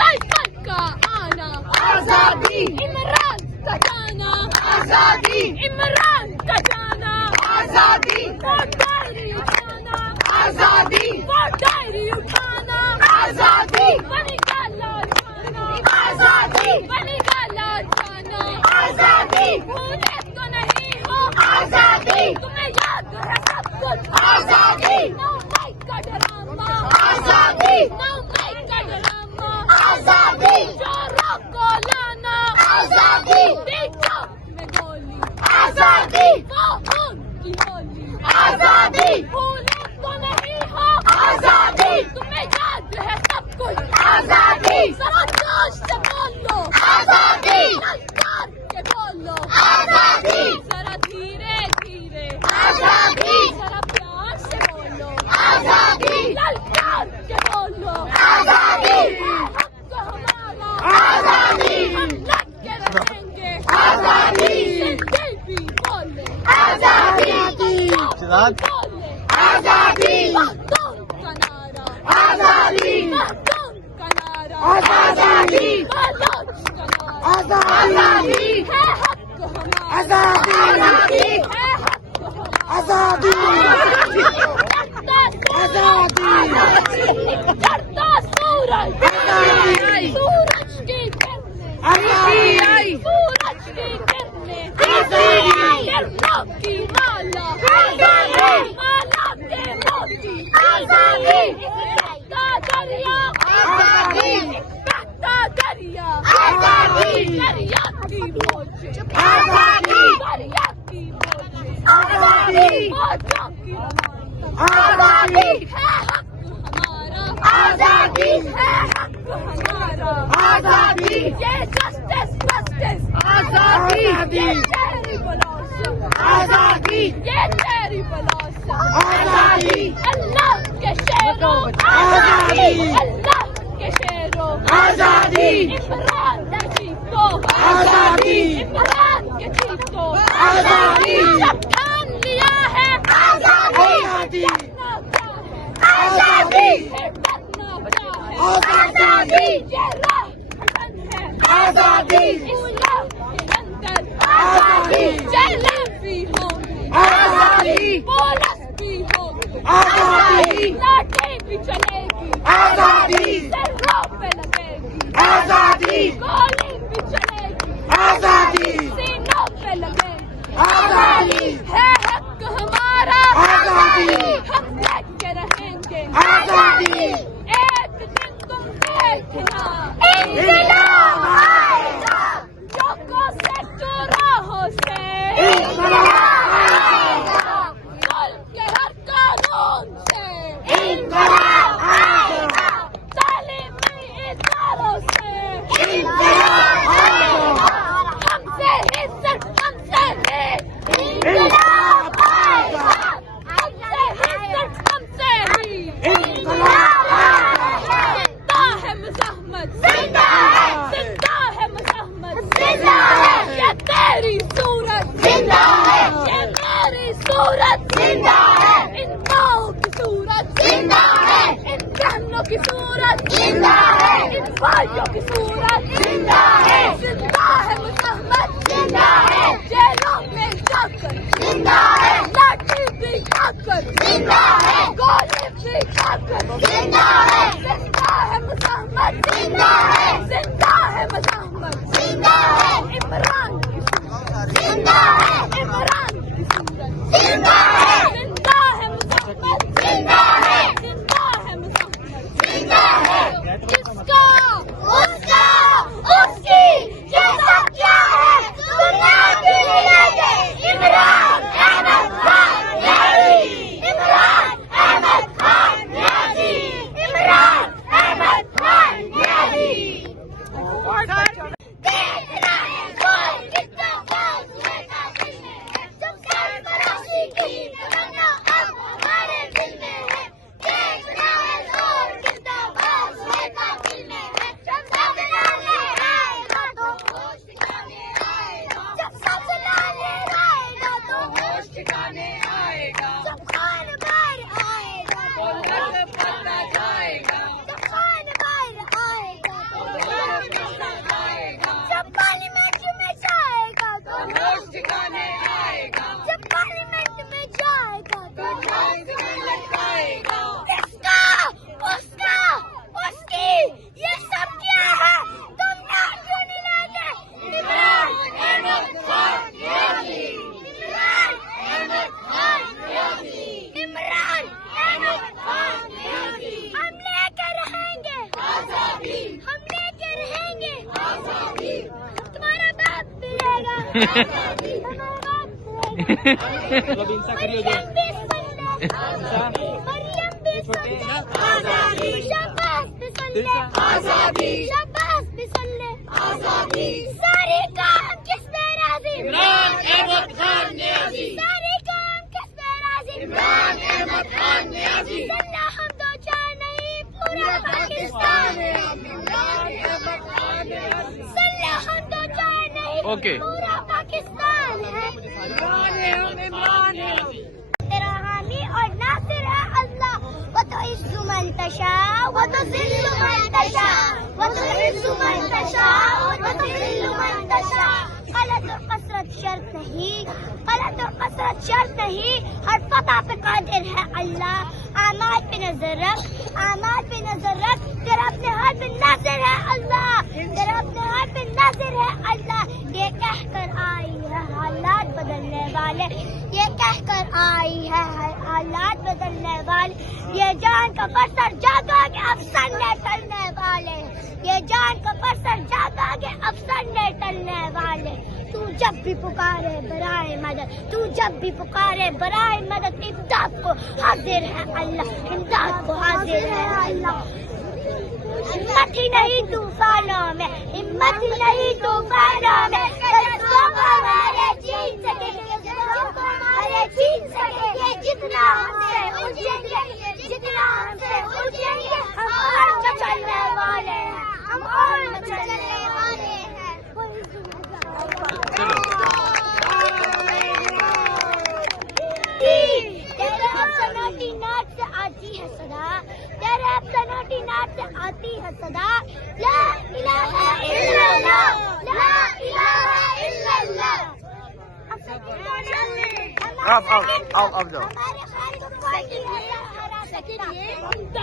Cycle का आना आजादी, इमरान का जाना आजादी, इमरान का जाना आजादी, वोट डायरी उठाना आजादी, वोट डायरी उठाना आजादी, बनेगा लालवाना आजादी, बनेगा लालवाना आजादी, भूले तो नहीं हो आजादी, तुम्हें याद है सब कुछ आजादी, मुंबई का ड्रामा आजादी, मुंबई का ड्रामा आजादी, चोरों को लाना आजादी, बीचों में गोली आजादी, वो खून की होली आजादी, भूले तो नहीं हो आजादी, तुम्हें याद है सब कुछ आजादी, जरा जोश से बोलो आजादी, ललकार के बोलो आजादी, जरा धीरे धीरे आजादी, जरा प्यार से बोलो आजादी, ललकार के बोलो आजादी, है हक हमारा आजादी, हम लड़ के रहेंगे आजादी, दिल भी बोले आजादी, बोले आजादी, मखदूम का नारा आजादी, मखदूम का नारा आजादी, बलोच का नारा आजादी, है हक हमारा आजादी, है हक हमारा आजादी, चढ़ता सूरज आजादी, सूरज की किरणें आजादी, सूरज की किरणें आजादी, किरणों की माला आजादी, माला के मोती आजादी, बहता दरिया आजादी, बहता दरिया आजादी, दरिया की मौजें आजादी, दरिया की मौजें आजादी, मौजों की आजादी, है हक हमारा आजादी, है हक हमारा आजादी, ये जस्टिस आजादी, ये तेरी बलौसम आजादी, ये तेरी बलौसम आजादी, अल्लाह के शेरों आजादी, अल्लाह के शेरों आजादी, इमरान के चीखो आजादी, इमरान के चीखो आजादी, सब ठान लिया है आजादी, डरना क्या है आजादी, फिर डरना क्या है आजादी, ये राह हसन है आजादी, इस्लाम के अंदर आजादी, जेलें भी होंगी आजादी, पुलिस भी होगी आजादी, लाठी भी चलेगी आजादी, सिरों पे लगेगी आजादी, गोली भी चलेगी आजादी, सीनों पे लगेगी आजादी, है हक हमारा आजादी, हम लड़ के रहेंगे आजादी, एक दिन तुम देखना इंकलाब आएगा, चौकों से चौराहों से इंकलाब आएगा, मुल्क के हर कानून से इंकलाब आएगा, तालीमी इदारों से इंकलाब आएगा, हमसे ही सिर्फ हमसे ही इंकलाब आएगा, हमसे ही सिर्फ हमसे ही इंकलाब आएगा, जिंदा है मुज़ाहमत जिंदा है, जिंदा है मुज़ाहमत जिंदा है, ये तेरी सूरत जिंदा है, ये मेरी सूरत जिंदा है, इन माओं की सूरत जिंदा है, इन बहनों की सूरत जिंदा है, इन भाइयों की सूरत जिंदा है, जिंदा है मुज़ाहमत जिंदा है, जेलों में जाकर जिंदा है, लाठी भी खाकर जिंदा है, गोली भी खाकर जिंदा है, जिंदा है मुज़ाहमत जिंदा है, जिंदा है मुज़ाहमत जिंदा है, इमरान की सूरत जिंदा है, इमरान की सूरत जिंदा है, जिंदा है मुज़ाहमत जिंदा है, जिंदा है मुज़ाहमत जिंदा है, سارے کام کس میں راضی؟ عمران احمد خان نیازی سارے کام کس میں راضی؟ عمران احمد خان نیازی اللہ ہم دو چار نہیں پورا پاکستان صلاح ہم دو چار نہیں Okay. پورا پاکستان ہے تیرا حامی اور ناصر ہے اللہ وتعز من تشاء وتذل من تشاء وتعز من تشاء وتذل من تشاء غلط اور کثرت شرط نہیں غلط اور کثرت شرط نہیں ہر فتح پہ قادر ہے اللہ اعمال پہ نظر رکھ اعمال پہ نظر رکھ تیرا اپنے ہاتھ پہ ناظر ہے اللہ تیرا اپنے ہاتھ پہ ناظر ہے اللہ یہ کہہ کر آئی ہے حالات بدلنے والے یہ کہہ کر آئی ہے حالات بدلنے والے یہ جان کا پرسر جاگا کے افسر نے ٹلنے والے یہ جان کا پرسر جاگا کے افسر نے ٹلنے والے تو جب بھی پکارے برائے مدد تو جب بھی پکارے برائے مدد امداد کو حاضر ہے اللہ امداد کو حاضر ہے اللہ ہمت ہی نہیں طوفانوں میں ہمت ہی نہیں طوفانوں میں ہمارے چھین سکے ہمارے چھین سکے یہ جتنا ہم سے الجھیں گے جتنا ہم سے الجھیں گے ہم اور مچلنے والے ہیں ہم اور مچلنے والے ہیں تیرے افساناتی ناچ سے آتی ہے صدا تیرے افساناتی ناچ سے آتی ہے صدا لا الہ الا اللہ لا الہ الا اللہ آپ جاؤ ہمارے خالق کو کوئی نہیں ہرا سکتا